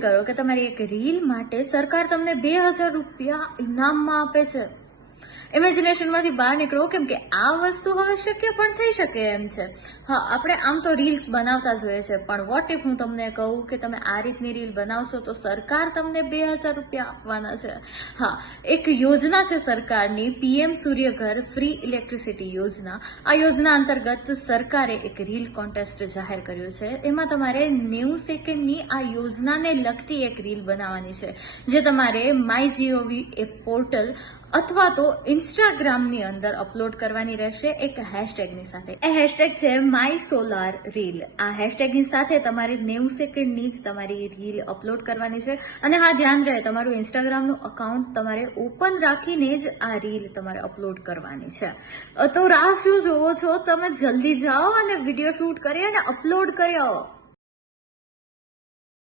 કરો કે તમારી એક રીલ માટે સરકાર તમને 2000 રૂપિયા ઇનામમાં આપે છે. ઇમેજિનેશનમાંથી બહાર નીકળો, કેમ કે આ વસ્તુ હવે શક્ય પણ થઈ શકે એમ છે. હા, આપણે આમ તો રીલ્સ બનાવતા જ હોઈએ છે, પણ વોટ ઇફ હું તમને કહું કે તમે આ રીતની રીલ બનાવશો તો સરકાર તમને 2000 રૂપિયા આપવાના છે. હા, એક યોજના છે સરકારની, PM સૂર્યઘર ફ્રી ઇલેક્ટ્રિસિટી યોજના. આ યોજના અંતર્ગત સરકારે એક રીલ કોન્ટેસ્ટ જાહેર કર્યો છે. એમાં તમારે 90 સેકન્ડની આ યોજનાને લગતી એક રીલ બનાવવાની છે, જે તમારે MyGov એપ પોર્ટલ અથવા તો ઇન્સ્ટાગ્રામની અંદર અપલોડ કરવાની રહેશે એક હેશટેગની સાથે. એ હેશટેગ છે MySolarReel. આ હેશટેગની સાથે તમારે 90 સેકન્ડની જ તમારી રીલ અપલોડ કરવાની છે. અને હા, ધ્યાન રહે, તમારું ઇન્સ્ટાગ્રામનું અકાઉન્ટ તમારે ઓપન રાખીને જ આ રીલ તમારે અપલોડ કરવાની છે. તો રાહ શું જોવો છો? તમે જલ્દી જાઓ અને વિડીયો શૂટ કરી અને અપલોડ કરી આવો.